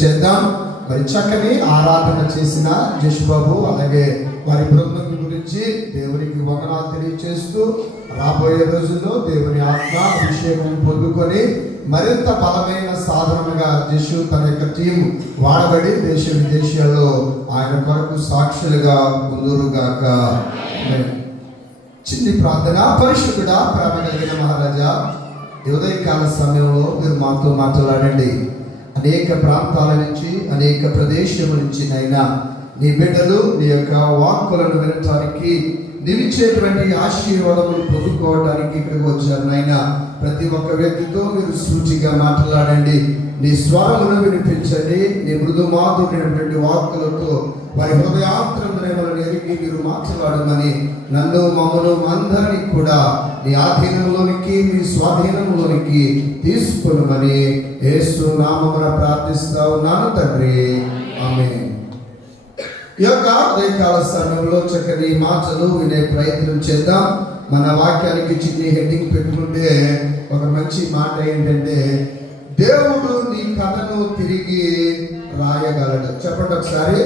చేద్దాం. మరి చక్కని ఆరాధన చేసిన జేషుబాబు అలాగే వారి బృందం గురించి దేవునికి వందనాలు తెలియజేస్తూ రాబోయే రోజుల్లో దేవుని ఆత్మ అభిషేకం పొందుకొని మరింత బలమైన సాధనగా జేషు తన యొక్క టీం వాడబడి దేశ విదేశాల్లో ఆయన కొరకు సాక్షులుగా ముందురుగాక. చిన్ని ప్రార్థన. పరిశుద్ధుడా, ప్రేమ కలిగిన మహారాజా, ఉదయకాల సమయంలో మీరు మాతో మాట్లాడండి. అనేక ప్రాంతాల నుంచి అనేక ప్రదేశముల నుంచి నైనా నీ బిడ్డలు నీ యొక్క వాక్కులను వినటానికి నిలిచేటువంటి ఆశీర్వాదములు పొందుకోవడానికి ఇక్కడికి వచ్చారు నైనా. ప్రతి ఒక్క వ్యక్తితో మీరు సూచిగా మాట్లాడండి. నీ స్వరమును వినిపించండి. నీ మృదు మాధురైనటువంటి వాక్కులతో వారి హృదయాంతరములను ఎరిగి మీరు మాట్లాడమని నన్ను మమ్మను అందరినీ కూడా నీ ఆధీనంలోనికి మీ స్వాధీనంలోనికి తీసుకుని యేసు నామమున ప్రార్థిస్తా ఉన్నాను తండ్రి, ఆమేన్. ఈ యొక్క ఉదయకాల సమయంలో చక్కని మాటలు వినే ప్రయత్నం చేద్దాం. మన వాక్యానికి చిన్ని హెడ్డింగ్ పెట్టుకుంటే ఒక మంచి మాట ఏంటంటే, దేవుడు నీ కథను తిరిగి రాయగలడు. చెప్పండి ఒకసారి.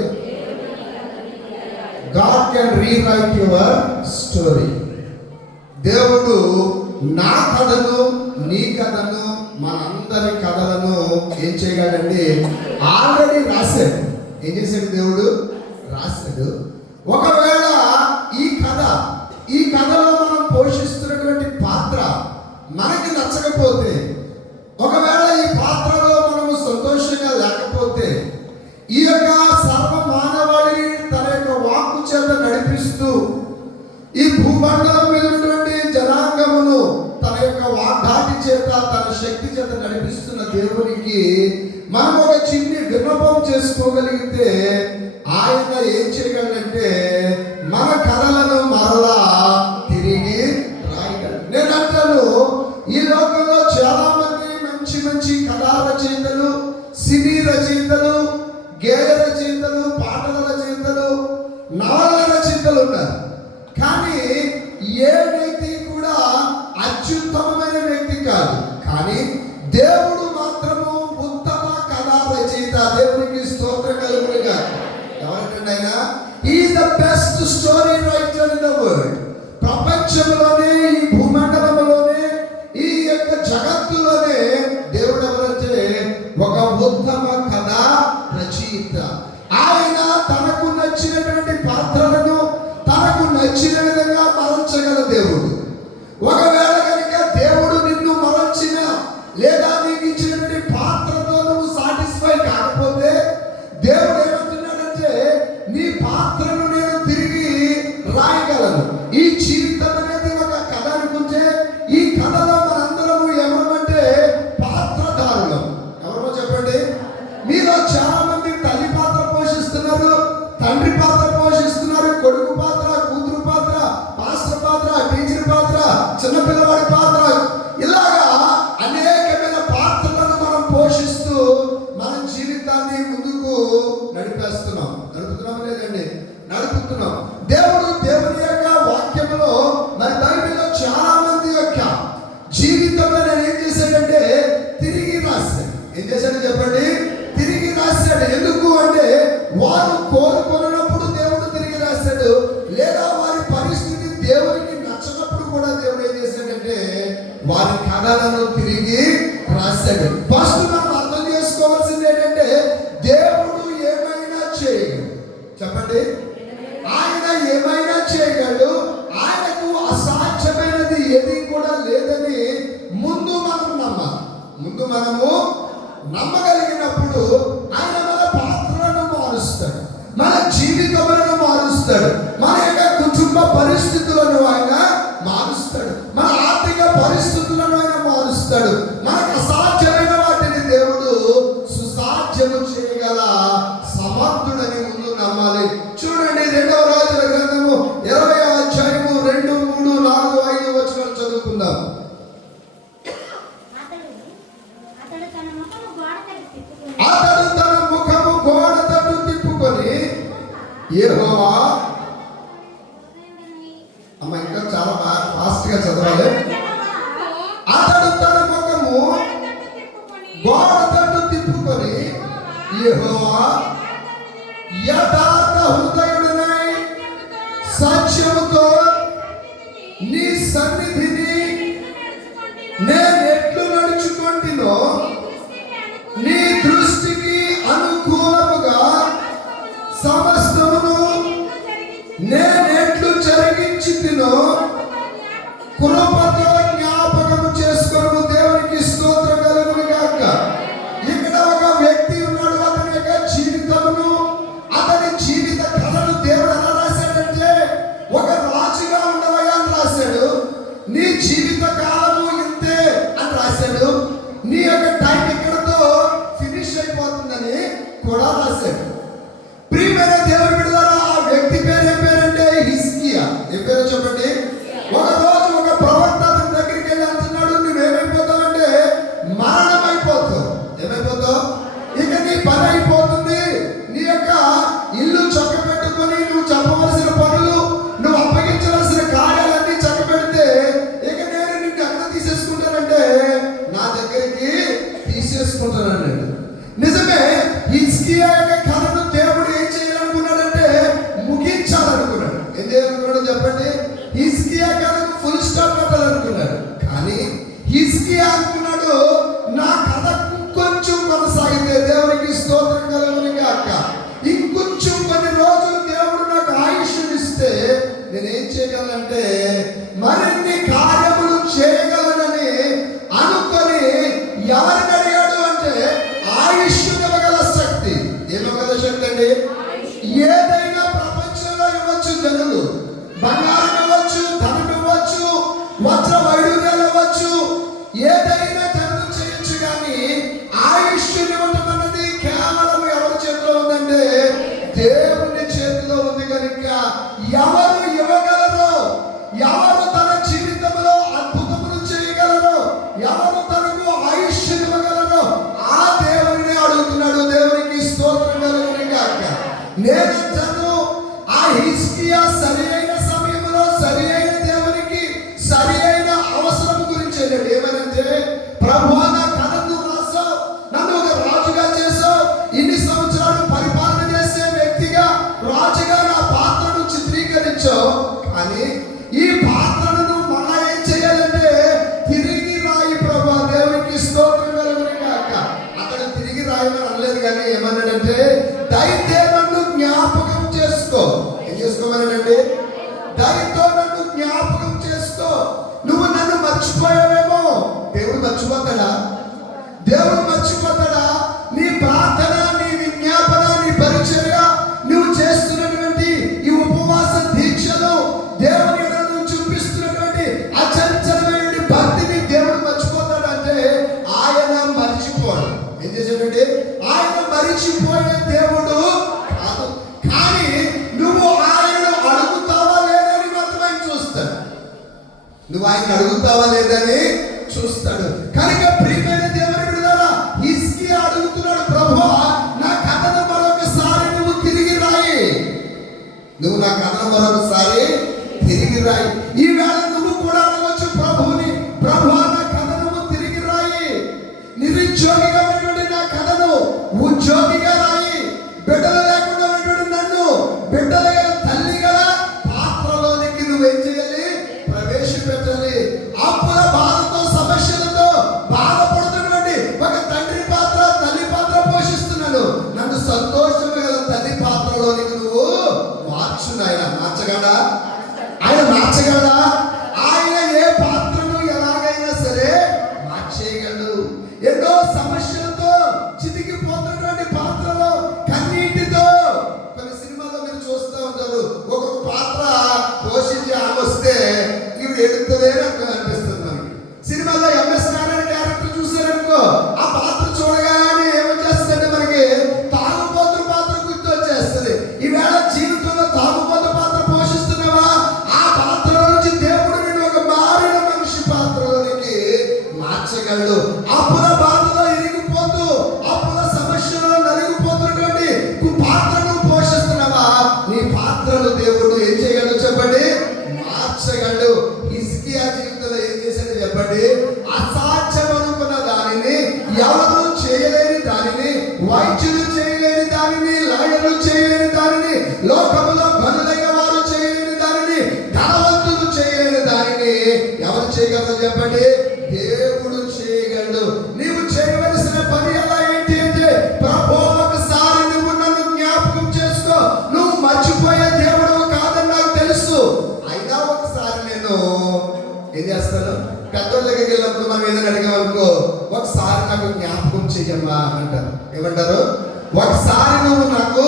God can rewrite your story. దేవుడు నా కథను నీ కథను మనందరి కథలను ఏం చేయగలండి? ఆల్రెడీ రాశాడు. ఏం చేశాడు? దేవుడు రాశాడు. ఒకవేళ ఈ కథలో మనం పోషిస్తున్నటువంటి పాత్ర మనకి నచ్చకపోతే, ఒకవేళ ఈ పాత్రలో మనము సంతోషంగా లేకపోతే, ఈ యొక్క సర్వ మానవాళిని తన యొక్క వాక్కు చేత నడిపిస్తూ ఈ భూమండలం మీద ఉన్నటువంటి జనాంగమును తన యొక్క వాగ్దాటి చేత తన శక్తి చేత నడిపిస్తున్న దేవునికి మనం ఒక చిన్ని విన్నపం చేసుకోగలిగితే ఆయన ఏం చేయగలంటే మన కథలను మరలా తిరిగి రాయగలడు. నేను అంటాను, ఈ లోకంలో చాలా మంది మంచి మంచి కథా రచయితలు, సినీ రచయితలు, గేయ రచయితలు, పాటల రచయితలు, నవల రచయితలు ఉన్నారు. కానీ ఏ వ్యక్తి కూడా అత్యుత్తమమైన వ్యక్తి కాదు. కానీ దేవుడు మాత్రము ఉత్తమ కథా రచయిత. దేవునికి స్తోత్రం కలుగునుగా. ఎవరంటే ఆయన is the best story writer in the world. ప్రపంచంలోనే, ఈ భూమండలంలోనే, ఈ యొక్క జగత్తులోనే దేవుడు ఎవరంటే ఒక ఉత్తమ కథా రచయిత. ఆయన తనకు నచ్చినటువంటి పాత్రలను తనకు నచ్చిన విధంగా మరల్చగల దేవుడు. ఒకవేళ కనుక దేవుడు నిన్ను మరల్చిన లేదా నీకు ఇచ్చినటువంటి పాత్రతో నువ్వు సాటిస్ఫై కాకపోతే, దేవుడు ఏమంటున్నాడంటే నీ పాత్రను నేను తిరిగి రాయగలను. ఈ జీవితం అనేది ఒక కథ అనుకుంటే, ఈ కథలో మనందరము ఏమంటే పాత్రధారులం. ఎవరో చెప్పండి. మీలో చాలా మంది తల్లి పాత్ర పోషిస్తున్నారు, తండ్రి పాత్ర పోషిస్తున్నారు, కొడుకు పాత్ర, కూతురు పాత్ర, పాస్టర్ పాత్ర, టీచర్ పాత్ర, చిన్నపిల్లవాడి పాత్ర, ఇలాగా అనేకమైన పాత్రలను మనం పోషిస్తూ మన జీవితాన్ని ముందుకు నడుపుతున్నాం లేదండి? నడుపుతున్నాం. దేవుని యొక్క వాక్యంలో, మరి బైబిల్లో చాలా మంది యొక్క జీవితంలో నేను ఏం చేశాడంటే తిరిగి రాశాడు. ఏం చేశాడు చెప్పండి? తిరిగి రాశాడు. ఎందుకు అంటే వారు కోరుకున్నప్పుడు దేవుడు తిరిగి రాశాడు, లేదా వారి పరిస్థితి దేవునికి నచ్చినప్పుడు కూడా దేవుడు ఏం చేశాడంటే వారి కథలను తిరిగి రాశాడు. ఫస్ట్ మనం అర్థం చేసుకోవాల్సింది ఏంటంటే దేవుడు ఏమైనా చేయగలడు. చెప్పండి. ఆయన ఏమైనా చేయగలడు. ఆయనకు అసాధ్యమైనది ఏది కూడా లేదని ముందు మనము నమ్మగలిగినప్పుడు ఆయన మన పాత్రలను మారుస్తాడు, మన జీవితములను మారుస్తాడు, మన యొక్క కుటుంబ పరిస్థితులను ఆయన మారుస్తాడు, మన ఆర్థిక పరిస్థితులను ఆయన మారుస్తాడు. మనకు అసాధ్యమైన వాటిని దేవుడు సుసాధ్యము చేయగల సమర్థుడని ముందు నమ్మాలి. చూడండి, 2వ రాజుల గ్రంథము 20వ అధ్యాయము 2, 3, 4, 5 వచనాలు చదువుకుందాం. అతడు తన ముఖము గోడ తట్టు తిప్పుకొని యెహోవా, అమ్మ ఇంకా చాలా ఫాస్ట్ గా చదవాలి. అతడు తన ముఖము గోడ తట్టు తిప్పుకొని యెహోవా యథార్థ హృదయుడనై సత్యముతో నీ సన్నిధిని నేను ఎట్లు నడుచుకొంటినో నీ దృష్టికి అనుకూలముగా సమస్తమును నేనెట్లు జరిగించితినో కృపతో జ్ఞాపకము చేసుకొను. దేవునికి స్తోత్రం కలుగును గాక. ఇక్కడ ఒక వ్యక్తి ఉన్నాడు. అతని యొక్క జీవితమును, అతని జీవిత కథను దేవుడు ఎలా రాశాడంటే, ఒక రాజుగా ఉండవయ్యా అని రాశాడు. నీ జీవిత కాలము ఇంతే అని రాశాడు. నీ యొక్క టైం ఇక్కడతో ఫినిష్ అయిపోతుందని కూడా రాశాడు. ప్రియమైన దేవుని బిడ్డలారా, ఆ వ్యక్తి పేరు ఏం పేరంటే హిజ్కియా. ఏం పేరు చెప్పండి. ఒక రోజు ఒక ప్రవక్త అతని దగ్గరికి వెళ్ళి అంటున్నాడు, నువ్వేమైపోతావంటే మరణం అయిపోతావు. ఏమైపోతావు? ఇక నీ పని అయిపోతుంది. నీ యొక్క ఇల్లు చక్కబెట్టుకొని నువ్వు చెప్పవలసిన పనులు, నువ్వు అప్పగించవలసిన కార్యాలన్నీ చక్కబెడితే ఇక నేను నిన్ను ఎక్కడ తీసేసుకుంటానంటే నా దగ్గరికి తీసేసుకుంటానన్నాడు. నిజమే, హిజ్కియా యొక్క కథను దేవుడు ఏం చేయాలనుకున్నాడంటే ముగించాలనుకున్నాడు. ఏం చేయాలనుకున్నాడు చెప్పండి. హిజ్కియా కథకు ఫుల్ స్టాప్ పెట్టాలనుకున్నాడు. కానీ హిజ్కియా అనుకున్నాడు, నా కథ ఇంకొంచెం కొనసాగితే దేవునికి స్తోత్రం కలుగును గాక. ఇంకొంచెం కొన్ని రోజులు దేవుడు నాకు ఆయుష్నిస్తే నేనేం చేయగలనంటే మరిన్ని కార్యములు చేయగలనని అనుకొని ఎవరిని అడిగాడు అంటే ఆయుష్ ఇవ్వగల శక్తి. ఏమగల శక్తి అండి? ఏదైనా ప్రపంచంలో ఇవ్వచ్చు. జనులు బంగారం ఇవ్వచ్చు, ధనం ఇవ్వచ్చు, వజ్ర వైడూర్యాలు ఇవ్వచ్చు, ఏదైనా జనులు చేయొచ్చు. కానీ ఆయుష్ ఇవ్వటం అన్నది కేవలం ఎవరి చేతిలో ఉందంటే దేవుని చేతిలో ఉంది. కనుక ఎవరు ఇవ్వగలరో, ఎవరు తన జీవితంలో అద్భుతములు చేయగలరో, ఎవరు తనకు ఆయుష్ ఇవ్వగలరో ఆ దేవుడిని అడుగుతున్నాడు. దేవునికి స్తోత్రం కలుగును గాక. నేనంటాను, ఆ హిజ్కియా సరి అయిన సమయంలో సరి అయిన దేవునికి సరి అయిన అవసరం గురించి వెళ్ళాడు. ఏమనంటే, ప్రభువా నా కథను రాసావు, నన్ను ఒక రాజుగా చేసావు, ఇన్ని సంవత్సరాలు పరిపాలన చేసే వ్యక్తిగా రాజుగా నా పాత్రను చిత్రీకరించావు. కానీ ఈ పాత్రను మళ్ళా ఏం చేయాలంటే తిరిగి రాయి ప్రభువా. దేవునికి స్తోత్రం కలుగును గాక. అతడు తిరిగి రాయమని అనలేదు, కానీ ఏమన్నాడంటే దయతో నన్ను జ్ఞాపకం చేసుకో. ఏం చేసుకోమన్నాడండి? దయతో నన్ను జ్ఞాపకం చేసుకో. నువ్వు నన్ను మర్చిపోయావేమో. దేవుడు మర్చిపోతాడా? దేవుడు మర్చిపోతాడా? నీ ప్రార్థన, నీ విజ్ఞాపన, నీ పరిచర్య, నువ్వు చేస్తున్నటువంటి ఈ ఉపవాస దీక్షలు, దేవుని నువ్వు చూపిస్తున్నటువంటి అచంచలమైన భక్తిని దేవుడు మర్చిపోతాడంటే ఆయన మర్చిపోడు. ఏం చేశాడంటే ఆయన మరిచిపోయే దేవుడు కాదు. కానీ నువ్వు ఆయనను అడుగుతావా లేదని మాత్రం ఆయన చూస్తాడు. నువ్వు ఆయన అడుగుతావా లేదని చూస్తాడు. కనుక ప్రియమైన దేవుని బిడ్డలారా, హిజ్కియా అడుగుతున్నాడు, ప్రభువా నా కథను మరొకసారి నువ్వు తిరిగి రాయి. నువ్వు నా కథను మరొకసారి తిరిగి రాయి. ఈవేళ నువ్వు కూడా అనవచ్చు ప్రభువుని, ప్రభువా నా కథను తిరిగి రాయి. నిరుద్యోగిగా ఉన్నటువంటి నా కథను ఉద్యోగిగా రాయి. బిడ్డలు లేకుండా ఉన్నటువంటి నన్ను బిడ్డల తల్లి గల పాత్రలోనికి నువ్వేం చేయాలి? ప్రవేశపెట్టాలి. అప్పుల బాధతో, సమస్యలతో బాధపడుతున్నటువంటి ఒక తండ్రి పాత్ర, తల్లి పాత్ర పోషిస్తున్నాను. నన్ను సంతోషం గల తల్లి పాత్రలోనికి నువ్వు మార్చు. ఆయన మార్చగలడా? ఆయన మార్చగలడా? ఆయన ఏ పాత్రను ఎలాగైనా సరే మార్చేయగలడు. ఎన్నో సమస్యలతో చితికిపోతున్నటువంటి పాత్రలో, కన్నీటితో, కొన్ని సినిమాలో మీరు చూస్తూ ఉంటారు, ఒక్కొక్క పాత్ర పోషించి ఆమె వస్తే ఇవి ఎడుతుందే నాకు అనిపిస్తుంది. మనకి సినిమాలో ఎంఎస్ నారాయణ క్యారెక్టర్ చూసారనుకో, ఆ పాత్ర చూడగానే ఏమొచ్చేస్తుందంటే మనకి తాగుబోతు పాత్ర గుర్తు వచ్చేస్తుంది. ఈవేళ జీవితంలో తాగుబోతు పాత్ర పోషిస్తున్నావా? ఆ పాత్రలో నుంచి దేవుడు నిన్ను ఒక మారిన మనిషి పాత్రలోనికి మార్చగలడు. అప్పుల బాధలో ఇరిగిపోతూ, అప్పుల సమస్యలో నలిగిపోతున్నటువంటి పాత్రను పోషిస్తున్నావా? నీ పాత్రను దేవుడు ఏం చేయగలడు చెప్పండి? మార్చగలడు. హిజ్కియా జీవితంలో చెయ్యమ్మా అంటారు. ఏమంటారు? ఒకసారి నువ్వు నాకు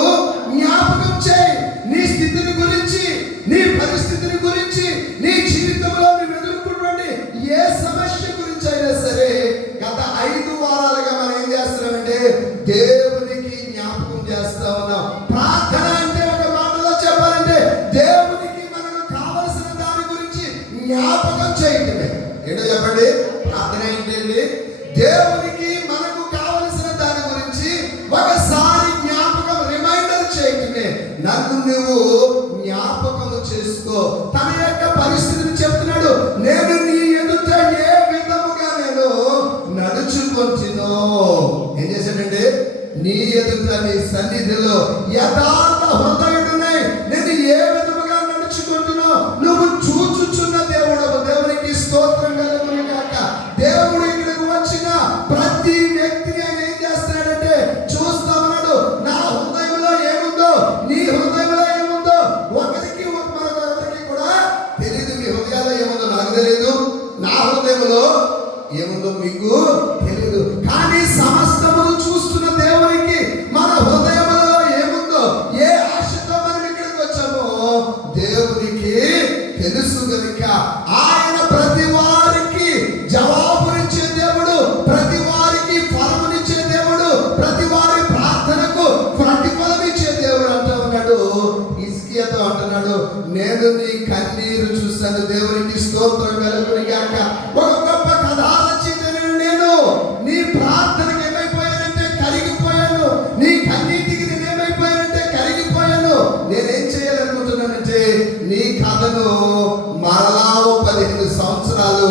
జ్ఞాపకం చేయి, నీ స్థితిని గురించి, నీ పరిస్థితిని గురించి, నీ జీవితంలో నువ్వు ఎదుర్కొన్నటువంటి ఏ సమస్య గురించి అయినా సరే. గత 5 వారాలుగా మనం ఏం చేస్తున్నామంటే దేవునికి జ్ఞాపకం చేస్తా ఉన్నాం. ప్రార్థన అంటే ఒక మాటలో చెప్పాలంటే దేవునికి మనకు కావలసిన దాని గురించి జ్ఞాపకం చేయటమే. ఏంటో చెప్పండి, ప్రార్థన ఏంటండి? దేవునికి మనకు కావలసిన దాని గురించి ఒకసారి జ్ఞాపకం, రిమైండర్ చేయటమే. నన్ను నువ్వు జ్ఞాపకం చేసుకో. తన యొక్క పరిస్థితిని చెప్తున్నాడు. నేను నీ ఎదుట ఏ విధముగా నేను నడుచుకుంటున్నా. ఏం చేశాడండి? నీ ఎదుట, నీ సన్నిధిలో యథార్థ హృదయుడునై నేను ఏ విధముగా నడుచుకుంటున్నా నువ్వు చూచుచున్న దేవుడు. దేవునికి స్తోత్రం కలుగును గాక. దేవుడు ఇక్కడికి వచ్చిన ప్రతి వ్యక్తిని ఆయన ఏం చేస్తున్నాడంటే చూస్తా ఉన్నాడు. నా హృదయంలో ఏముందో, నీ హృదయంలో ఏముందో ఒకరికి మరొకరికి కూడా తెలియదు. మీ హృదయాల్లో ఏముందో నాకు తెలియదు, నా హృదయంలో ఏముందో మీకు తెలియదు. కానీ సమస్తమును చూస్తున్న దేవునికి మన హృదయములలో ఏముందో, ఏ ఆశతో మనం ఇక్కడికి వచ్చామో దేవునికి తెలుసు గనుక ఆయన ప్రతి వారికి జవాబునిచ్చే దేవుడు, ప్రతి వారికి ఫలమునిచ్చే దేవుడు, ప్రతి వారి ప్రార్థనకు ప్రతిఫలం ఇచ్చే దేవుడు అంటూ ఉన్నాడు. హిజ్కియాతో అంటున్నాడు, నేను నీ కన్నీరు చూశాను. దేవునికి స్తోత్రం కలుగును గాక. ఒక గొప్ప కథ రచించిన నేను నీ ప్రార్థనకి ఏమైపోయానంటే కరిగిపోయాను. నీ కన్నీటికి నేను ఏమైపోయానంటే కరిగిపోయాను. నేనేం చేయాలనుకుంటున్నానంటే నీ కథను మరలా 15 సంవత్సరాలు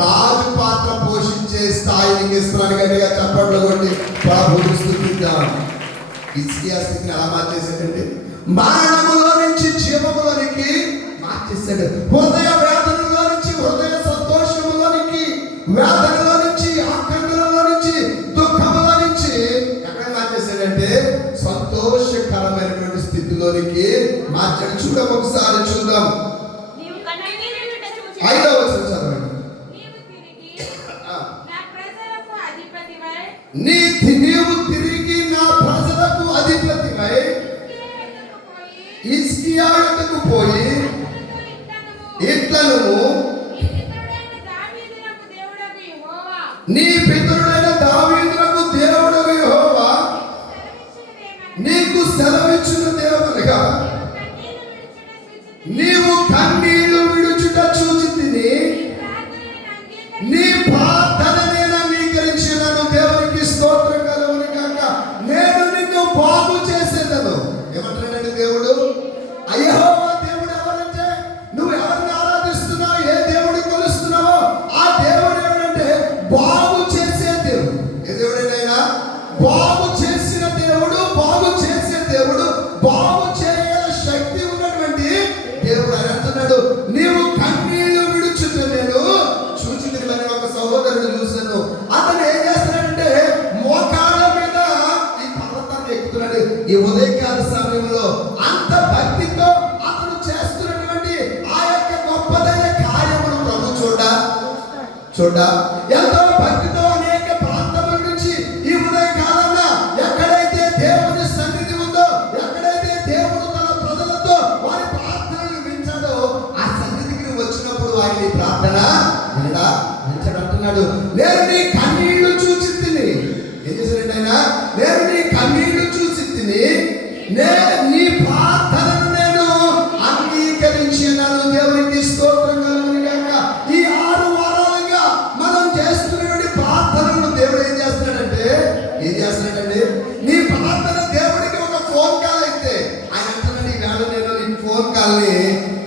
రాజు పాత్ర పోషించే స్థాయికి ఇస్తున్నాను. గట్టిగా చప్పట్లు కొట్టి ప్రభువుని స్తుతిద్దాం. హిజ్కియా స్థితిని ఎలా మార్చేసాడండి? మరణములో నుంచి జీవములోనికి మార్చేశాడు. హృదయ వేదనలో నుంచి హృదయ సంతోషములోనికి, వేదనలో నుంచి ఆకండలో నుంచి దుఃఖములో నుంచి ఎక్కడ మార్చేశాడంటే సంతోషకరమైనటువంటి స్థితిలోనికి మార్చాడు. చూద్దాం, ఒకసారి చూద్దాం. 5వ వచనం చదవండి. నీవు తిరిగి నా ప్రజలకు అధిపతివై హిజ్కియా యొద్దకు పోయి ఇట్లను, నీ పితరుడైన దావీదునకు దేవుడగు యెహోవా నీకు సెలవిచ్చినదేమనగా, నీవు కన్నీళ్లు విడుచుట చూచితిని, నీ ప్రార్థన నేను అంగీకరించినాను. దేవునికి స్తోత్రం కలుగును గాక. నేను నిన్ను బాగు చేసేదను. ఏమంటాడండి దేవుడు? యెహోవా దేవుడు ఎవరంటే నువ్వు ఎవరిని ఆరాధిస్తున్నావు, ఏ దేవుడిని కొలుస్తున్నావో ఆ దేవుడు ఎవరంటే బాగు చేసే దేవుడు. ఏ దేవుడైనా బాగు చేసిన దేవుడు, బాగు చేసే దేవుడు, బాగు చేయగల శక్తి ఉన్నటువంటి దేవుడు. అని అంటున్నాడు, నీవు కన్నీళ్లు విడుచుట నేను చూచితిని. ఒక సహోదరుడు చూశాను. అతను ఏం చేస్తున్నాడంటే మోకాళ్ళ మీద ఈ పర్వతాన్ని ఎక్కుతున్నాడు. ఈ ఉదయకాల సమయంలో అంత భక్తితో అతను చేస్తున్నటువంటి ఆ యొక్క గొప్పదైన కార్యమును ప్రభు చూడ ఎంతో భక్తితో అనేక ప్రాంతముల నుంచి ఈ ఉదయకాలన ఎక్కడైతే దేవుని సన్నిధి ఉందో, ఎక్కడైతే దేవుడు తన ప్రజలతో వారి ప్రార్థనలు వింటాడో ఆ సన్నిధికి వచ్చినప్పుడు ఆయన ప్రార్థన అంటున్నాడు, నేను నీ కన్నీళ్లు చూచితిని. ఏం చేశాడంటే ఆయన, నేను నీ కన్నీళ్లు చూచితిని, నీ ప్రార్థనను నేను అంగీకరించినాను. దేవునికి స్తోత్రం కలుగును గాక. ఈ 6 వారాలుగా మనం చేస్తున్నటువంటి ప్రార్థనను దేవుడు ఏం చేస్తున్నాడంటే నీ ప్రార్థన దేవుడికి ఒక ఫోన్ కాల్ అయితే ఆయన అంటున్నాడు, ఈ వేళ నేను నీ ఫోన్ కాల్ని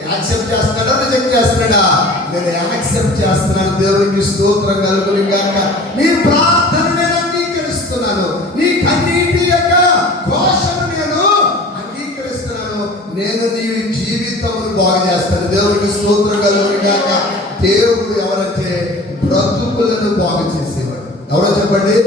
యాక్సెప్ట్ చేస్తున్నాడా, రిజెక్ట్ చేస్తున్నాడా? నేను యాక్సెప్ట్ చేస్తున్నాను. దేవునికి స్తోత్రం కలుగును గాక. నీ ప్రార్థన నేను అంగీకరిస్తున్నాను. నీ కన్నీటి యొక్క ఘోషను నేను అంగీకరిస్తున్నాను. నేను నీ జీవితమును బాగు చేస్తాను. దేవునికి స్తోత్రం కలుగును గాక. దేవుడు ఎవరంటే బ్రతుకులను బాగు చేసేవాడు. ఎవరో చెప్పండి?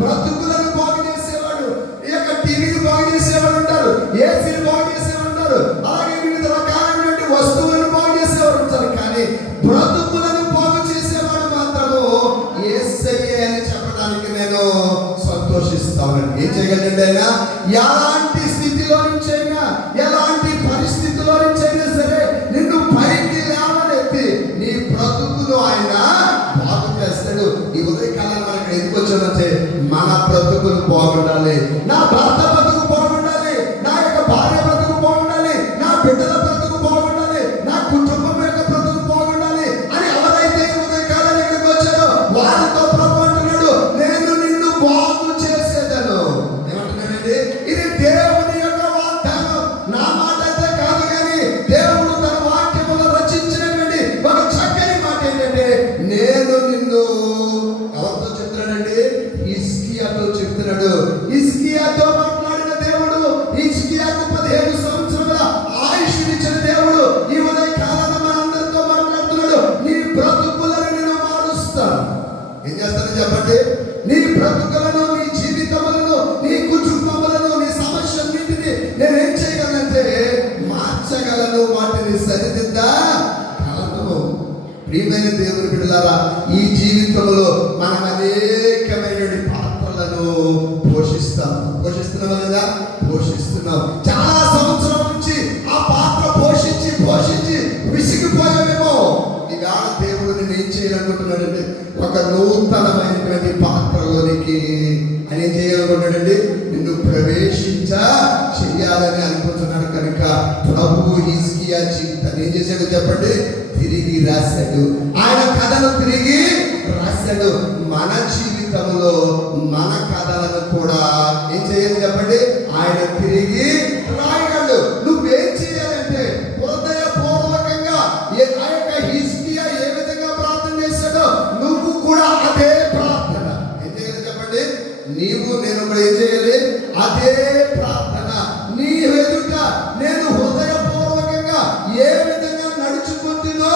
బ్రతుకులను బాగు చేసేవాడు. ఈ యొక్క టీవీని బాగు చేసేవాడు ఉంటారు, ఏసీని బాగు చేసేవాడు ఉంటారు, అలాగే వివిధ రకాలైనటువంటి వస్తువులను బాగు చేసేవాడు ఉంటారు. కానీ బ్రతుకులను బాగు చేసేవాడు మాత్రము యేసయ్యే అని చెప్పడానికి నేను చేయగలండి ఆయన. ఎలాంటి స్థితిలో నుంచి అయినా, ఎలాంటి పరిస్థితిలో నుంచి అయినా సరే నిన్ను పైకి లేవనెత్తి నీ బ్రతుకును ఆయన బాగు చేస్తాడు. ఈ ఉదయకాలం మనకి ఎందుకు వచ్చామంటే మన బ్రతుకులు బాగుండాలి, నా భర్త బ్రతుకు బాగుండాలి, నా యొక్క భార్య బ్రతుకు బాగుండాలి, నా బిడ్డల బ్రతుకు బాగుండాలి, నా కుటుంబం యొక్క బ్రతుకు బాగుండాలి అని ఎవరైతే ఈ ఉదయకాలం ఇక్కడికి వచ్చారో వారితో ప్రభు అంటున్నాడు, నేను నిన్ను బాగు చేసేదను. ఏమంటున్నానండి? ఇది దేవుని యొక్క వాగ్దానం, నా మాట అయితే కాదు, కానీ దేవుడు తన వాక్యములో రచించినటువంటి ఒక చక్కని మాట ఏంటంటే, నేను నిన్ను ఎవరితో చెప్తున్నాడండి? హిజ్కియాతో చెప్తున్నాడు. హిజ్కియాతో మాట్లాడిన దేవుడు, హిజ్కియాకు 15 సంవత్సరాల ఆయుష్నిచ్చిన దేవుడు ఈ ఉదయ కాలాన మనందరితో మాట్లాడుతున్నాడు. నీ బ్రతుకులను నేను మారుస్తాను. ఏం చేస్తానని చెప్పండి? నీ బ్రతుకులను, నీ జీవితములను, నీ కుటుంబములను, నీ సమస్యలన్నింటినీ నేనేం చేయగలనంటే మార్చగలను, వాటిని సరిదిద్దగలను. ప్రియమైన దేవుని బిడ్డలారా, ఈ జీవితంలో మనం అనేకమైన పాత్రలను పోషిస్తున్నాం లేదా? పోషిస్తున్నాం. చాలా సంవత్సరాల నుంచి ఆ పాత్ర పోషించి విసిగిపోయామేమో. ఈవేళ దేవుడు నేను ఏం చేయాలనుకుంటున్నాడంటే ఒక నూతనమైనటువంటి పాత్రలోనికి ఆయన ఏం చేయాలనుకుంటున్నాడండి? నిన్ను చేయాలని అనుకుంటున్నాడు. కనుక ప్రభువు హిజ్కియా జీవితాన్ని ఏం చేశాడు చెప్పండి? తిరిగి రాశాడు. ఆయన కథను తిరిగి రాశాడు. మన జీవితంలో మన కథలను కూడా ఏం చేయాలి చెప్పండి? ఆయన తిరిగి రాయగలడు. నువ్వేం చేయాలంటే హృదయపూర్వకంగా ఆ యొక్క హిజ్కియా ఏ విధంగా ప్రార్థన చేశాడో నువ్వు కూడా అదే ప్రార్థన ఏం చేయాలి చెప్పండి? నేను కూడా ఏం చేయాలి? అదే ప్రార్థన. నీ ఎదుట నేను హృదయపూర్వకంగా ఏ విధంగా నడుచుకుంటుందో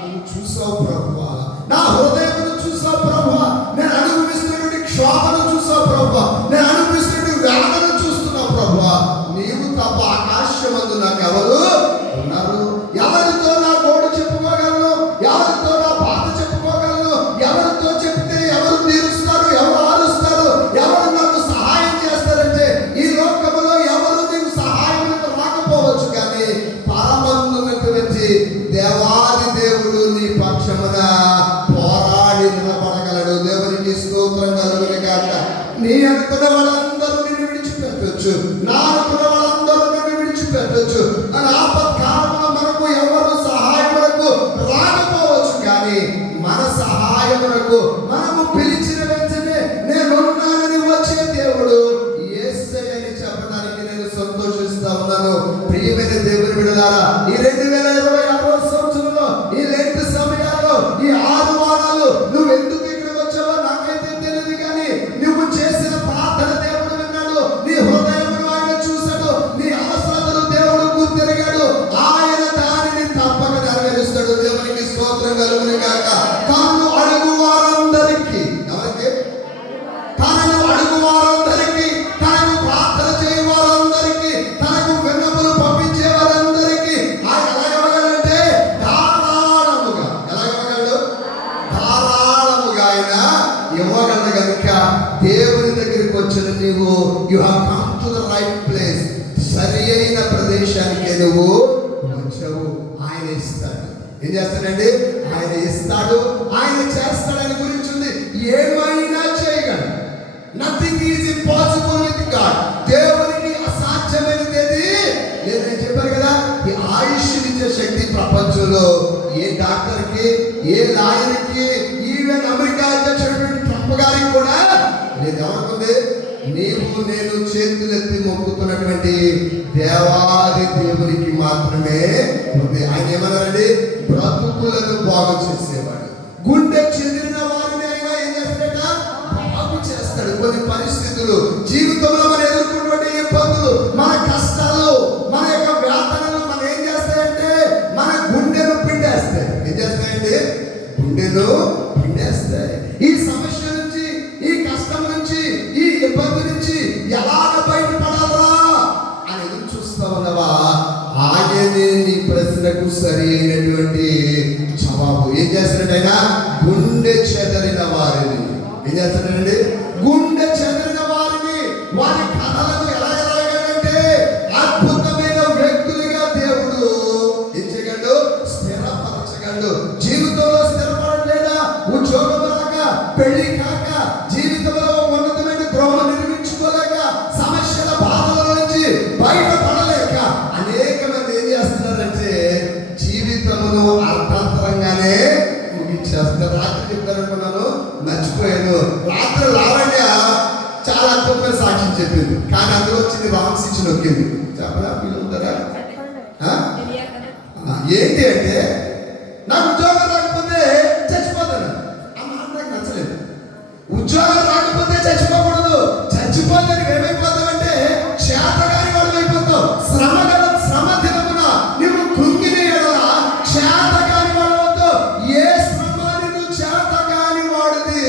నువ్వు చూసావు ప్రభువా, నా హృదయమును చూసావు ప్రభువా, నేను అనుభవిస్తున్నటువంటి క్షోభను చూసావు ప్రభువా, నేను అనుభవిస్తున్నటువంటి వేదన చూస్తున్నావు ప్రభువా. నీవు తప్ప ఆకాశమందు నాకు ఎవరు ఉన్నారు? ఎవరితో నా గోడు చెప్పుకోగలను? ఎవరితో నా బాధ చెప్పుకోగలను? ఎవరితో చెప్తే ఎవరు తీరుస్తారు? ఎవరు ఆరుస్తారు? ఎవరు నాకు సహాయం చేస్తారంటే ఈ లోకములో ఎవరు నీకు సహాయం రాకపోవచ్చు, కానీ పరమందున్నటువంటి దేవాది దేవుడు నీ పక్షమున పోరాడి నిలబడగలడు. దేవునికి స్తోత్రం కలుగును గాక. నీ అనుకున్న వాళ్ళందరూ నిన్ను విడిచిపెట్టొచ్చు, నా అనుకున్న వాళ్ళందరూ నిన్ను విడిచిపెట్టొచ్చు. అని ఆపత్కాలంలో మనకు ఎవరు సహాయములకు రాకపోవచ్చు, కానీ మన సహాయములకు మనము పిలిచిన వెంటనే నేనున్నానని వచ్చే దేవుడు యేసయ్య అని చెప్పడానికి నేను సంతోషిస్తా ఉన్నాను. ప్రియమైన దేవుని బిడ్డలారా, ఈ 2026వ సంవత్సరంలో ఈ లెంట్ సమయాల్లో ఈ 6 వారాలు నువ్వు ఎందుకు ఇక్కడ వచ్చావో నాకైతే తెలియదు, కానీ నువ్వు చేసిన ప్రార్థన దేవుడు విన్నాడు. నీ హృదయమును ఆయన చూశాడు. నీ అవసరతలు దేవుడు గుర్తిరిగాడు. ఆయన దానిని తప్పక నెరవేరుస్తాడు. దేవునికి స్తోత్రం కలుగును గాక. తాను అడుగు వారందరికీ, ఎవరికి? తనను అడుగు వారందరికీ, తనకు ప్రార్థన చేయ వారందరికీ, తనకు విన్నపములు పంపించే వారందరికీ ఆయన ఎలా ఇవ్వగలంటే ధారాళముగా. ఎలా ఇవ్వగలడు? ధారాళముగా ఆయన ఇవ్వగలడు. కనుక దేవుని దగ్గరికి వచ్చిన నీవు you have come to the right place. సరి అయిన ప్రదేశానికి నువ్వు వచ్చావు. ఆయన ఇస్తాడు. ఏం చేస్తాడండి? ఆయన ఇస్తాడు, ఆయన చేస్తాడని గురించి ఉంది. ఏమైనా చేయగలడు. Nothing is impossible with God. దేవునికి అసాధ్యమైనది లేదని చెప్పారు కదా. ఈ ఆయుష్నిచ్చే శక్తి ప్రపంచంలో ఏ డాక్టర్కి, ఏ లాయర్కి, ఈవెన్ అమెరికా అధ్యక్షుడు ట్రంప్ గారికి కూడా లేదు. ఎవరికి? నీవు నేను చేతులెత్తి మొక్కుతున్నటువంటి దేవాది దేవునికి మాత్రమే ఉంది. ఆయన ఏమన్నారండి? బ్రతుకులను బాగు చేసేవాడు. గుండె చెదిరిన వారిని ఆయన ఏం చేస్తాడట? బాగు చేస్తాడు. కొన్ని పరిస్థితులు జీవితంలో మనం ఎదుర్కొన్నటువంటి ఇబ్బందులు, మన కష్టాలు, మన యొక్క వేదనలు మనం ఏం చేస్తాయంటే మన గుండెను పిండేస్తాయి. ఏం చేస్తాయండి? గుండెను పిండేస్తాయి. ఈ సమస్య నుంచి, ఈ కష్టం నుంచి, ఈ ఇబ్బంది నుంచి ఎలాగ బయటపడాలా అని ఎదురు చూస్తా ఉన్నవా? ఆయనే నీ ప్రశ్నకు సరి అయినటువంటి జవాబు. ఏం చేస్తాడంటే గుండె చెదరిన వారిని ఏం చేస్తాడండి? గుండె చెదరిన వారిని వారి సాక్ష్యం చెప్తారనుకున్నాను, మర్చిపోయాను. రాత్రి లావణ్య చాలా అద్భుతమైన సాక్ష్యం చెప్పింది, కానీ అందులో వచ్చింది రాంగ్ స్విచ్ నొక్కింది. చెప్పరా, ఫీల్ అవుతారా? ఏంటి అంటే, నాకు ఉద్యోగం రాకపోతే చచ్చిపోతాను. ఆ మాట నాకు నచ్చలేదు. ఉద్యోగం రాకపోతే చచ్చిపోకూడదు. చచ్చిపోతే ఏమైపోతావంటే చేతగాని వాడు అయిపోతావు. శ్రమ దినమున నువ్వు కృంగిన ఎడల చేతగాని వాడు అవుతావు. ఏ శ్రమ నువ్వు చేతగాని వాడిది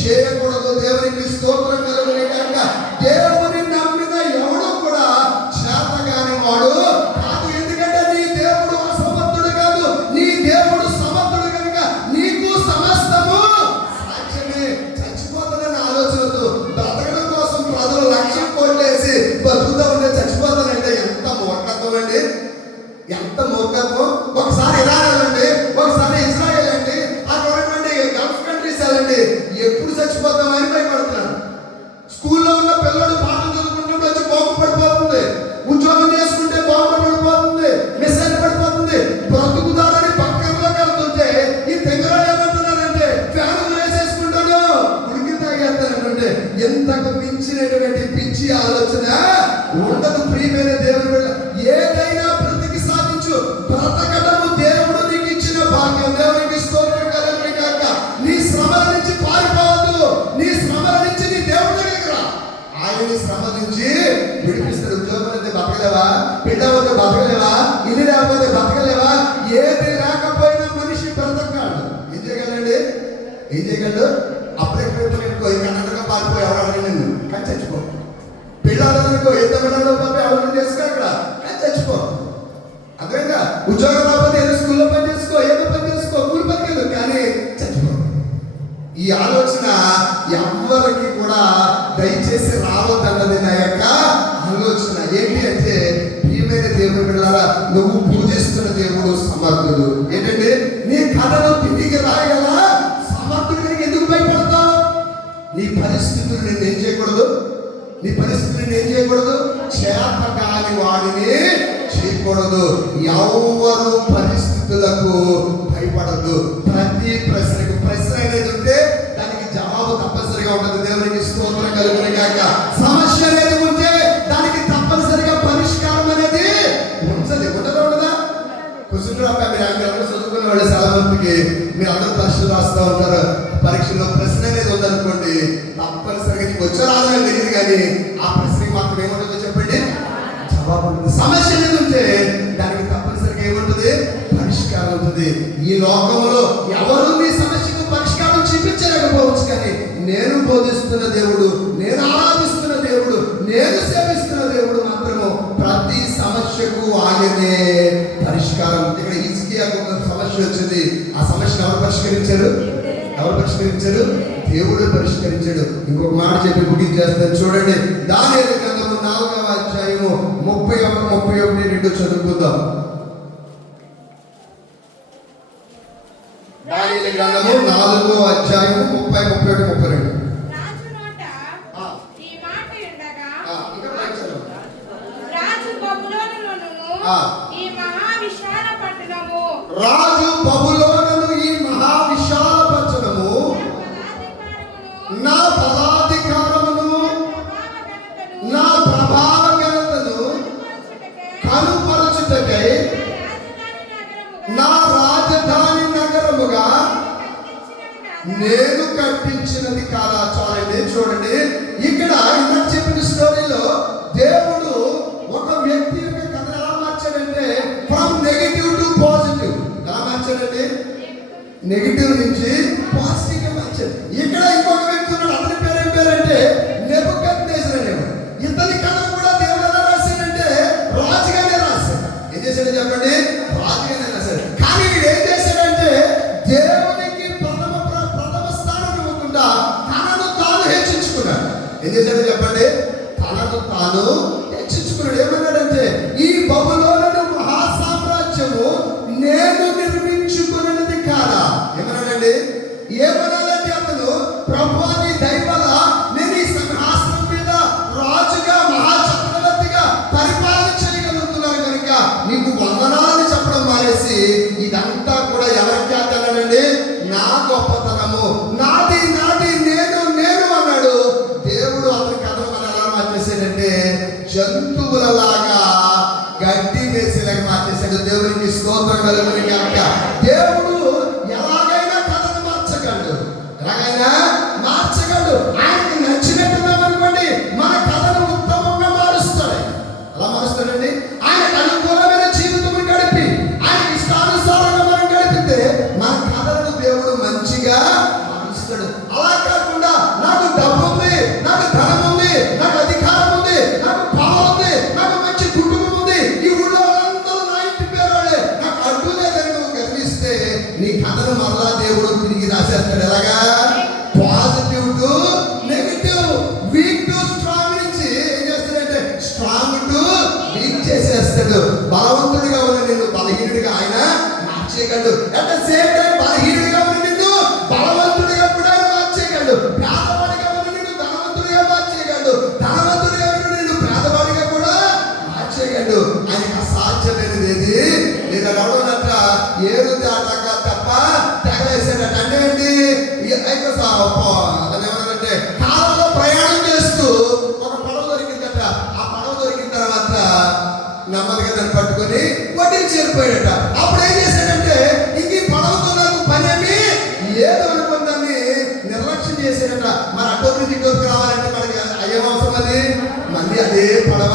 చేయకూడదు. దేవునికి స్తోత్రం కలుగునే గాక. దేవుని నమ్మిన ఎవడు కూడా చేతగాని వాడు కాదు. ఎందుకంటే నీ దేవుడు అసమర్థుడు కాదు, నీ దేవుడు సమర్థుడు కనుక నీకు సమస్తము సాధ్యమే. చచ్చిపోతానని ఆలోచనతో బ్రతకడం కోసం ప్రజలు 1,00,000 కోట్లు వేసి బతుకుతా ఉంటే చచ్చిపోతానంటే ఎంత మూర్ఖత్వం అండి, ఎంత మూర్ఖత్వం. ఒకసారి ఇరాన్ వెళ్ళండి, ఒకసారి ఇజ్రాయెల్ అండి, అక్కడ ఉన్నటువంటి గల్ఫ్ కంట్రీస్ వెళ్ళండి, ఎప్పుడు చచ్చిపోతామని భయపడుతున్నాడు. స్కూల్లో ఉన్న పిల్లడు పాఠం చదువుకుంటున్నప్పుడు వచ్చి బాంబు పడిపోతుంది, ఉద్యోగం చేసుకుంటే బాంబు పడిపోతుంది, మిసైల్ పడిపోతుంది. బ్రతుకుదారని పక్కనలో వెళ్తుంటే ఈ తెంగరాలు ఏమంటున్నారంటే ఫ్యాన్ వేసేసుకుంటాను, ఉడికి తాగేస్తానంటే ఎంతకు మించినటువంటి పిచ్చి ఆలోచన ఉండదు. ప్రియమైన దేవుని బిడ్డ, ఏదైనా బ్రతికి సాధించు. బ్రతకడము దేవుడు నీకు ఇచ్చిన భాగ్యం. దేవునికి స్తోత్రం కలుగునే గాక. నీ శ్రమల నుంచి పారిపోవద్దు. నీ శ్రమల నుంచి నీ దేవుడి దగ్గరికి రా. ఆయన శ్రమ నుంచి విడిపిస్తాడు. ఉద్యోగం అయితే బతకలేవా, బిడ్డ అయితే బతకలేవా, ఇల్లు లేకపోతే బతకలేవా, ఏది లేకపోయినా మనిషి బ్రతకాడు. ఏం చేయగలండి, ఏం చేయగలడు? అప్పుడే కన్నడగా పారిపోయి ఎవరు నిన్ను కానీ చచ్చిపో. పిల్లలనుకో ఎంత బిడ్డలో పాపి ఎవరు చేసుకో అక్కడ కానీ చచ్చిపో. అదేగా ఉద్యోగం రాకపోతే ఏదో స్కూల్లో పని చేసుకో, ఏదో పని చేసుకో, కూలి పని కాదు కానీ చచ్చిపో. ఈ ఆలోచన ఎవరికి కూడా దయచేసి రావద్దన్నది నా యొక్క ఆలోచన. ఏంటి అంటే, ప్రియమైన దేవుని బిడ్డలారా, నువ్వు పూజిస్తున్న దేవుడు సమర్థుడు. ఏంటంటే నీ కథను తిరిగి రాయగల సమర్థుడికి ఎందుకు భయపడతావు? నీ పరిస్థితులు నేను ఏం చేయకూడదు, నీ పరిస్థితులను ఏం చేయకూడదు, చేతకాని వాడిని చేయకూడదు. ఎవరు పరిస్థితులకు భయపడదు. ప్రతి ప్రశ్నకు ప్రశ్న అనేది ఉంటే దానికి జవాబు తప్పనిసరిగా ఉంటుంది. దేవునికి స్తోత్రం కలుగునే గాక. సమస్య అనేది ఉంటే దానికి తప్పనిసరిగా పరిష్కారం అనేది ఉంచదు. ఉండదా? కుసుండ్రా మీరు అందరూ చదువుకునే వాళ్ళు చాలా మందికి మీరు అందరూ పరీక్షలు రాస్తూ ఉంటారు. పరీక్షలో ప్రశ్న అనేది ఉందనుకోండి, తప్పనిసరిగా నీకు వచ్చే రాదని తెలియదు కానీ ఆ ప్రశ్నకి మాత్రం ఏముంటుందో చెప్పండి, జవాబు ఉంటుంది. సమస్య అనేది ఉంటే దానికి తప్పనిసరిగా ఏముంటుంది, పరిష్కారం ఉంటుంది. ఈ లోకంలో ఎవరు నీ సమస్యకు పరిష్కారం చూపించలేకపోవచ్చు, కానీ నేను బోధిస్తున్న దేవుడు, నేను ఆరాధిస్తున్న దేవుడు, నేను సేవిస్తున్న దేవుడు మాత్రము ప్రతి సమస్యకు ఆయనే పరిష్కారం. ఇక్కడ హిజ్కియాకు ఒక సమస్య వచ్చింది. ఆ సమస్యను ఎవరు పరిష్కరించారు? ఎవరు పరిష్కరించారు? దేవుడు పరిష్కరించాడు. ఇంకొక మాట చెప్పి ముగించేస్తాను చూడండి. దానియేలు గ్రంథము 4వ అధ్యాయము 31-32 చదువుకుందాం. దానియేలు గ్రంథము 4వ అధ్యాయము 30-31-32. రాజు బబులోనును ఈ మహా విశాల పట్టణము నా పదాధికారమును నా ప్రభావ ఘనతను కనుపరచుటకై నా రాజధాని నగరముగా నేను కట్టించినది కాదా. చూడండి ఇక్కడ ఇందాక చెప్పిన స్టోరీలో దేవుడు ఒక వ్యక్తి యొక్క కథను ఎలా మార్చాడంటే ఫ్రమ్ నెగటివ్ టు పాజిటివ్. ఎలా మార్చాడండి? నెగటివ్ నుంచి పాజిటివ్ గా మార్చాడు. ఇక్కడ ఇంకొక వ్యక్తి ఉన్నాడు. అతని పేరంటే నెబుకద్నెజర్ అనేవాడు. ఇతని కథ కూడా దేవుడు ఎలా రాశాడంటే రాజుగానే రాశాడు. ఏం చేశాడు చెప్పండి? రాజుగానే రాశాడు. కానీ వీడు ఏం చేశాడంటే దేవునికి ప్రథమ స్థానం ఇవ్వకుండా తనను తాను హెచ్చించుకున్నాడు. ఏం చేశాడు చెప్పండి? తనను తాను హెచ్చించుకున్నాడు. ఏమన్నాడంటే ఈ బబులోను మహా సామ్రాజ్యము నేను నిర్మించుకున్నది కాదా. ఏమన్నాడండి? ఏమన్నాడంటే అతను ప్రభువా నీ దయ వల్ల నేను ఈ సింహాసనం మీద రాజుగా మహాచక్రవర్తిగా పరిపాలన చేయగలుగుతున్నాను కనుక నీకు వందనాలని చెప్పడం మానేసి ఇదంతా కూడా ఎవరికి చేస్తానండి? నా గొప్పతనము, జంతువులలాగా గడ్డి మేసేలాగా మార్చేశాడు. దేవునికి స్తోత్రం కలుగును గాక. దేవుడు ఎలాగైనా కథను మార్చగలడు, ఎలాగైనా మార్చగలడు. ఆయనకి నచ్చినట్టున్నామనుకోండి, మన కథను ఉత్తమంగా మారుస్తాడు. ఎలా మారుస్తాడండి? ఆయనకు అనుకూలమైన జీవితం గడిపి ఆయన ఇష్టానుసారంగా మనం గడిపితే మన కథలను దేవుడు మంచిగా మారుస్తాడు. అలా కాకుండా నాకు డబ్బు ఉంది, నాకు ధనం ఉంది, నాకు అధికారం ఉంది, నాకు పవర్ ఉంది, నాకు మంచి కుటుంబం ఉంది, ఈ ఊళ్ళో వాళ్ళందరూ నా ఇంటి పేరు వాళ్ళే, నాకు అడ్డు లేదని నువ్వు గర్విస్తే నీ కథను మరలా దేవుడు తిరిగి రాసేస్తాడు. ఎలాగా? Positive to negative, week to strong నుంచి ఏం చేస్తాడంటే స్ట్రాంగ్ టు వీక్ చేసేస్తాడు. బలవంతుడిగా ఉన్న నిన్ను బలహీనుడిగా ఆయన మార్చేయగలడు. అట్ ద సేమ్ టైం బలహీనుడిగా ఉన్న నిన్ను బలవంతుడిగా కూడా మార్చేయగలడు. పేదవాడిగా ఉన్న నిన్ను ధనవంతుడిగా మార్చేయగలడు. ధనవంతుడిగా ఉన్న నిన్ను పేదవాడిగా కూడా మార్చేయగలడు. ఆయనకు అసాధ్యమైనది ఏది లేదా నడవనట్ట ఏరు దాటాక తప్ప తెగలేసాడట. అంటే ఏంటి? అతను ఏమన్నాడంటే కాలంలో ప్రయాణం చేస్తూ ఒక పడవ దొరికిందట. ఆ పడవ దొరికిన తర్వాత నెమ్మదిగా దాన్ని పట్టుకొని వడ్డీకి చేరిపోయాడట. అప్పుడు ఏం చేశాడంటే ఇంక ఈ పడవతో నాకు పని ఏమి లేదు అనుకుని దాన్ని నిర్లక్ష్యం చేశాడట. మరి అటోకి నుంచి ఇటోకి రావాలంటే మనకి అయ్యేం అవసరం, అది మళ్ళీ అదే పడవ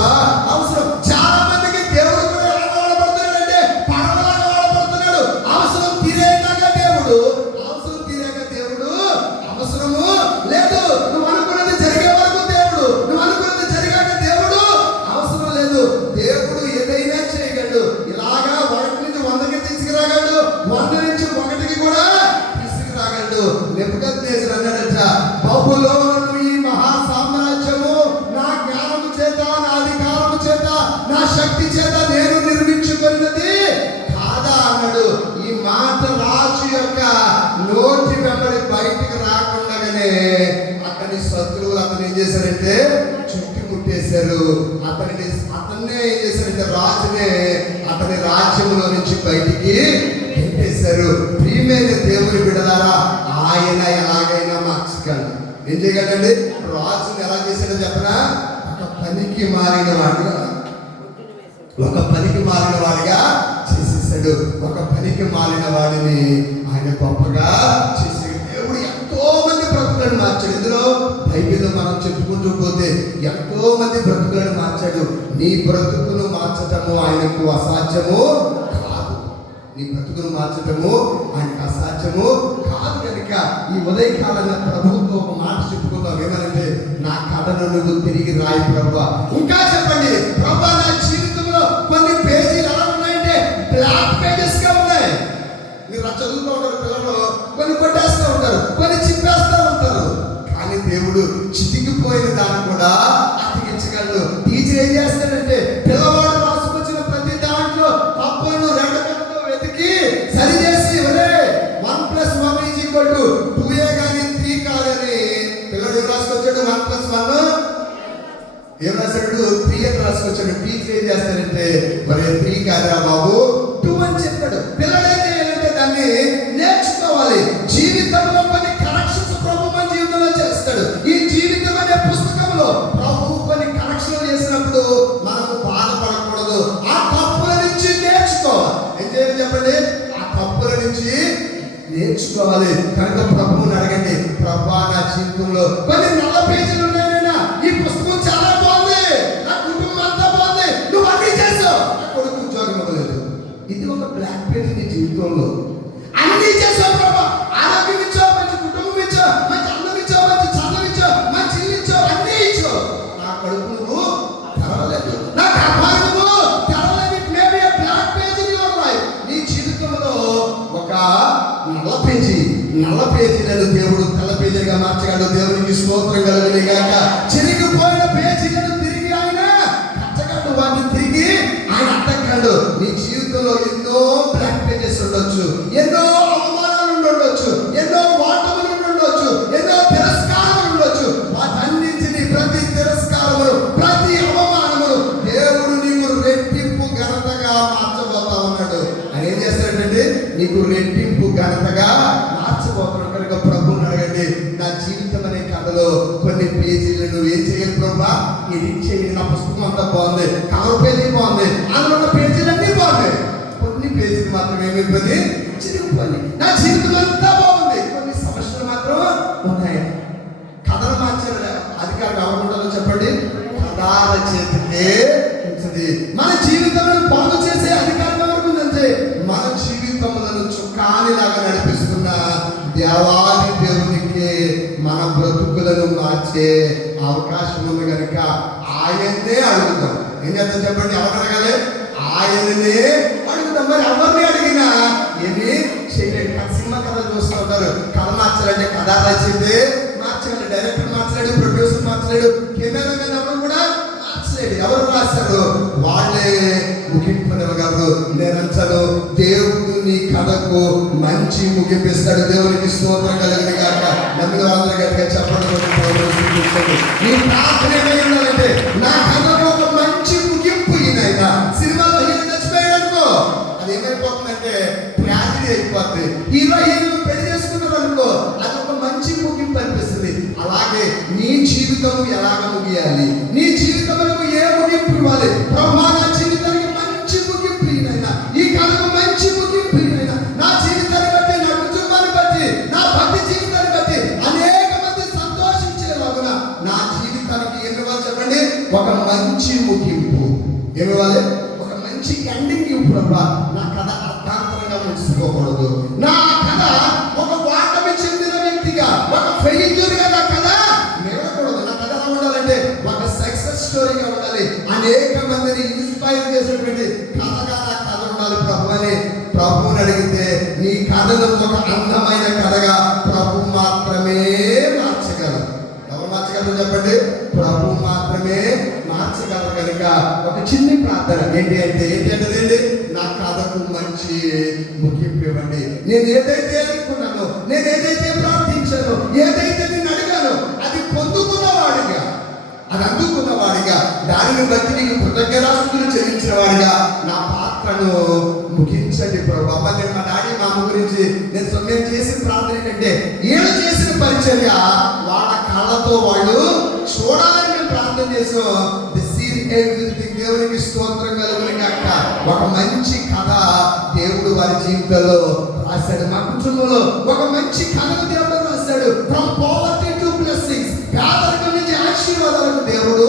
అవసరం. చాలా మందికి దేవుడు కూడా ఎలా వాడబడుతున్నాడంటే పడవలాగా వాడబడుతున్నాడు. అవసరం తీరేదాక దేవుడు, అవసరం తీరాక దేవుడు అవసరము లేదు. నువ్వు అనుకున్నది జరిగే వరకు దేవుడు, నువ్వు అనుకున్నది జరిగాక దేవుడు అవసరం లేదు. దేవుడు ఏదైనా చేయగలడు. ఇలాగా 1 నుంచి 100కి తీసుకురాగలడు, 100 నుంచి 1కి కూడా తీసుకురాగలడు. నెబుకద్నెజరు అన్నాడట, బబులోను ఈ మహా సామ్రాజ్యము నా జ్ఞానము చేత, నా అధికారము చేత, నా శక్తి చేత నేను నిర్మించుకున్నది కాదా అన్నాడు. ఈ మాట రాజు యొక్క నోటి వెంబడి బయటికి రాకుండానే అతని శత్రువులు అతను ఏం చేశారంటే చుట్టుముట్టేశారు. అతన్నే ఏం చేశారంటే రాజునే అతని రాజ్యంలో నుంచి బయటికి గెంటేశారు. ప్రియమైన దేవుని బిడ్డలారా, ఆయన ఎలాగైనా మార్చగలడు. ఏం చేయగలండి? రాజుని ఎలా చేశాడో చెప్పనా? ఒక పనికి మారిన వాడిగా చేసేసాడు. ఒక పనికి మారిన వాడిని ఆయన గొప్పగా చేసాడు. దేవుడు ఎంతో మంది బ్రతుకులను మార్చాడు. ఇందులో బైబిల్లో మనం చెప్పుకుంటూ పోతే ఎంతో మంది బ్రతుకులను మార్చాడు. నీ బ్రతుకును మార్చటము ఆయనకు అసాధ్యము కాదు. నీ బ్రతుకును మార్చటము ఆయనకు అసాధ్యము కాదు. కనుక ఈ ఉదయకాలంలో ప్రభువుతో ఒక మాట చెప్పుకుందాం. ఏమనంటే, నా కథను నువ్వు తిరిగి రాయి ప్రభువా. ఇంకా చెప్పండి, ప్రభువా నా జీవితంలో కొన్ని పేజీలు ఎలా ఉన్నాయంటే బ్లాక్ పేజెస్ గా ఉన్నాయి. మీరు చదువుతూ ఉంటారు, పిల్లలు కొన్ని కొట్టేస్తూ ఉంటారు, కొన్ని చింపేస్తూ ఉంటారు. కానీ దేవుడు చితికిపోయిన దాన్ని కూడా అతికించగలడు. టీచర్ ఏం చేస్తాడంటే పిల్లవాడు రాసుకొచ్చిన ప్రతి దాంట్లో తప్పులను 2 కథతో వెతికి సరిచేసి 1+1 2 కానీ 3 కాదని పిల్లడు ఏం రాసుకొచ్చాడు? 1+1 ఏం రాశాడు? 3 అని రాసుకొచ్చాడు. టీచర్ ఏం చేస్తాడంటే మరి 3 కాదురా బాబు 2 అని చెప్పాడు. పిల్లలు ఏం చేయాలంటే దాన్ని నేర్చుకోవాలి. జీవితంలో కొన్ని కరెక్షన్స్ ప్రభు మన జీవితంలో చేస్తాడు. ఈ జీవితం అనే పుస్తకంలో ప్రభు కొన్ని కరెక్షన్లు చేసినప్పుడు మనం బాధపడకూడదు. ఆ తప్పుల నుంచి నేర్చుకోవాలి. ఏం చేయాలి చెప్పండి? ఆ తప్పుల నుంచి నేర్చుకోవాలి. కనుక ప్రభువుని అడగండి, ప్రభువా నా జీవితంలో కొన్ని నల్ల పేజీలు ఉన్నాయైనా ఈ పుస్తకం చాలా బాగుంది, నా కుటుంబం అంతా బాగుంది, నువ్వు అన్నీ చేసావు, నా కొడుకు ఉద్యోగం ఇవ్వలేదు. ఇది ఒక బ్లాక్ పేజీ నీ జీవితంలో. అన్నీ చేసావు ప్రభా, ఆరోగ్యం ఇచ్చావు, మంచి కుటుంబం ఇచ్చావు, మంచి అందం ఇచ్చావు, మంచి చదువు ఇచ్చావు, మంచి ఇల్లు ఇచ్చావు, అన్నీ ఇచ్చావు. నా కడుపు నువ్వు తెరవలేదు, నా గర్భాన్ని నువ్వు తెరవలేదు. మేబీ బ్లాక్ పేజీ ఉన్నాయి నీ జీవితంలో. ఒక నల్ల పేజీలను దేవుడు తెల్ల పేజీగా మార్చగలడు. దేవునికి స్తోత్రం కలుగును గాక. చిరిగిపోయిన పేజీలను తిరిగి ఆయన కట్టగలడు. వాటిని తిరిగి ఆయన అట్టగలడు. నీ జీవితంలో ఎన్నో బ్లాక్ పేజెస్ ఉండొచ్చు, ఎన్నో అవమానాలు ఉండొచ్చు, ఎన్నో వాటములు ఉండొచ్చు, ఎన్నో తిరస్కారాలు ఉండొచ్చు. వాటన్నింటినీ ప్రతి తిరస్కారములు, ప్రతి అవమానములు దేవుడు నీకు రెట్టింపు ఘనతగా మార్చబోతా ఉన్నాడు. ఆయన ఏం చేస్తాడంటే నీకు రెట్టింపు ఘనతగా మార్చబోతున్నాడు. కనుక ప్రభువుని అడగండి, నా జీవితం అనే కథలో కొన్ని పేజీలను ఏం చేయాలి ప్రభా? ఎడిట్ చేయండి, నా పుస్తకం అంతా బాగుంది, కవర్ పేజీ బాగుంది, అందులో ఉన్న పేజీలన్నీ బాగున్నాయి, కొన్ని పేజీలు మాత్రం ఏమైపోయింది, చిరిగిపోయింది. నా జీవితం అంతా బాగుంది, కొన్ని సమస్యలు మాత్రం ఉన్నాయి. కథలు మార్చారు అధికారం ఎవరు ఉంటుందో చెప్పండి? కథా రచయితకే ఉంటుంది. మన జీవితంలో బాగు చేసే అధికారం ఎవరికి ఉందంటే మన జీవితములను చుక్కానిలాగా నడిపిస్తున్న దేవాది దేవునికి మన బ్రతుకులను మార్చే అవకాశం ఉంది కనుక ఆయన్నే అడుగుతాం. ఏం చేద్దాం చెప్పండి? ఎవరు అడగాలి? ఆయననే అడుగుతాం. మరి ఎవరిని అడిగినా ఏమి చేయలేదు. సినిమా కథ చూస్తూ ఉంటారు, కథ మార్చాలంటే కథ రచయితే మార్చాలి, డైరెక్టర్ మార్చలేడు, ప్రొడ్యూసర్ మార్చలేడు, కెమెరా ఎవరు కూడా మార్చలేడు. ఎవరు రాశారు? వాళ్ళే ముగింపునివ్వగలరు. నేను అంటాను, దేవుడు నీ కథకు మంచి ముగింపిస్తాడు. దేవునికి స్తోత్రం కలుగును గాక. నమ్మిన వాళ్ళందరూ గట్టిగా చెప్పండి. నీ ప్రార్థన ఏమై ఉండాలంటే నా కథకు ఒక మంచి ముగింపు. ఈయన సినిమాలో హీరో చచ్చిపోయాడు అనుకో, అది ఏమైపోతుందంటే ట్రాజడీ అయిపోతుంది. హీరో హీరోలు పెళ్లి చేసుకున్నారు అనుకో, అది ఒక మంచి ముగింపు అనిపిస్తుంది. అలాగే నీ జీవితం ఎలాగ ముగియాలి, నీ జీవితంలో ఏ ముగింపు ఇవ్వాలి? ప్రభువా, నా జీవితానికి మంచి ముగింపు ఈయన, ఈ కథకు మంచి ముగింపు ఈయన. నా జీవితాన్ని బట్టి, నా కుటుంబాన్ని బట్టి, నా భక్తి జీవితాన్ని బట్టి అనేక మంది సంతోషించేలాగున నా జీవితానికి ఏమి ఇవ్వాలి చెప్పండి? ఒక మంచి ముగింపు. ఏమి ఇవ్వాలి? ఒక మంచి ఎండింగ్ ఇవ్వు ప్రభువా. నా కథ అర్థాంతరంగా ముగిసిపోకూడదు. నా కథ ఒక వాటమి చెందిన వ్యక్తిగా, ఒక ఫెయిల్యూర్గా నా కథ మిగలకూడదు. నా కథ ఎలా ఉండాలంటే ఒక సక్సెస్ స్టోరీగా ఉండాలి. అనేక మందిని ఇన్స్పైర్ చేసేటువంటి కథగా నా కథ ఉండాలి ప్రభు అని ప్రభువుని అడిగితే, నీ కథను ఒక అందమైన కథగా ప్రభు మాత్రమే మార్చగలరు. ఎవరు మార్చగలరు చెప్పండి? ప్రభు మాత్రమే మార్చగలరు. కనుక ఒక చిన్ని ప్రార్థన ఏంటి అంటే నా కథకు మంచి ముగింపు ఇవ్వండి. నేను ఏదైతే అనుకున్నానో, నేను ఏదైతే ప్రార్థించానో, ఏదైతే నేను అడిగానో అది పొందుకున్నవాడిగా, అది అందుకున్నవాడిగా, దానిని బట్టి నీకు కృతజ్ఞతాస్తుతులు చెల్లించిన వాడిగా నా పాత్రను ముగించండి ప్రభు. అమ్మ, నేను మా డాడీ మా అమ్మ గురించి నేను చేసిన ప్రార్థన ఏంటంటే, వీళ్ళు చేసిన పరిచర్య వాళ్ళ కళ్ళతో వాళ్ళు చూడాలని మేము ప్రార్థన చేసాం. దేవునికి స్తోత్రం కలుగును గాక. ఒక మంచి కథ దేవుడు వారి జీవితంలో రాశాడు. మా కుటుంబంలో ఒక మంచి కథను దేవుడు రాశాడు. ఫ్రమ్ పావర్టీ టు బ్లెస్సింగ్స్, పేదరికం నుంచి ఆశీర్వాదాలకు దేవుడు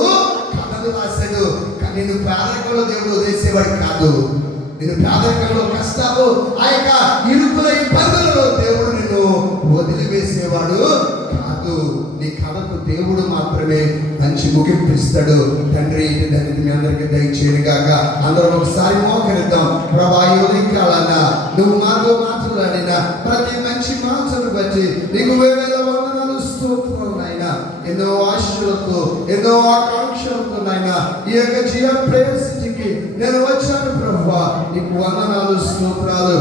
కథను రాశాడు. కానీ నేను పేదరికంలో దేవుడు వదిలేసేవాడు కాదు. నేను పేదరికంలో కష్టాలు, ఆ యొక్క ఇరుకుల ఇబ్బందులలో దేవుడు నిన్ను వదిలివేసేవాడు కాదు. నీ కథకు దేవుడు మాత్రమే మంచి ముగింపు ఇస్తాడు. తండ్రి, దాన్ని మీ అందరికీ దయచేయను గాక. అందరం ఒకసారి మోకరిద్దాం. ప్రభా, ఈ ఉదయకాలాన నువ్వు మాతో మాట్లాడిన ప్రతి మంచి మాటను బట్టి నీకు వేవేల వందనాలు, స్తోత్రాలు నాయనా. ఎన్నో ఆశలతో, ఎన్నో ఆకాంక్షలతో నాయనా ఈ యొక్క జీవన ప్రేయర్ స్థితికి నేను వచ్చాను ప్రభువా. నీకు వందనాలు, స్తోత్రాలు.